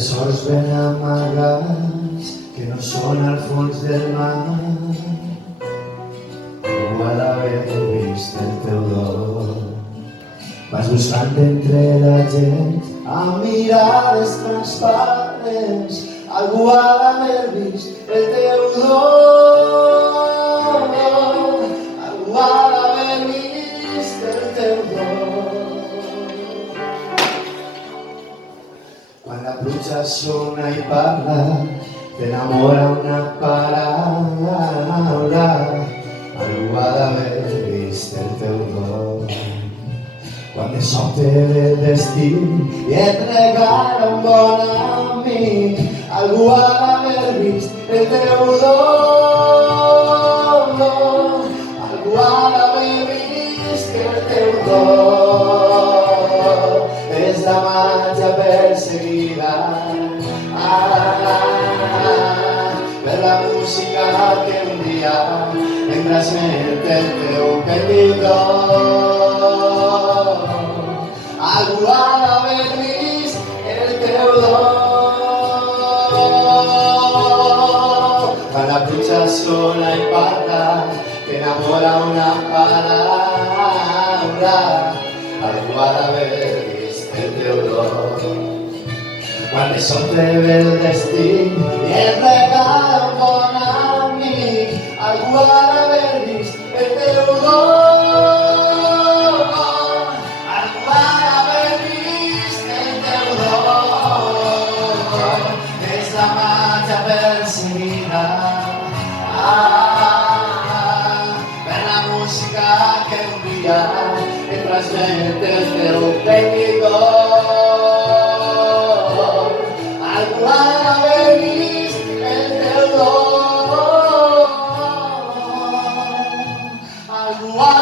sols ben amagats que no són al fons del mar. Algú ha d'haver vist el teu dol. Vas buscant entre la gent amb mirades transparents. Algú ha d'haver vist el teu dol. Algú ha d'haver vist el teu dol. Quan la pluja sona i parla, t'enamora una paraula. Algú ha d'haver vist el teu dol. Quan de sobte ve el destí i et regala un bon amic, algú ha d'haver vist el teu dol. Algú ha d'haver vist el teu dol. És la màgia perseguida per la música que un dia em transmet el teu petit dol. Algú ha d'haver vist el teu dol. Quan la pluja sona i parla, t'enamora una paraula. Algú ha d'haver vist el teu dol. Quan de sobte ve el destí i et regala un bon amic, algú ha d'haver vist el teu dol. Algú ha d'haver vist el teu dol. És la màgia perseguida per la música que un dia et transmet el teu petit dol. Algú ha d'haver vist el teu dol. Algú ha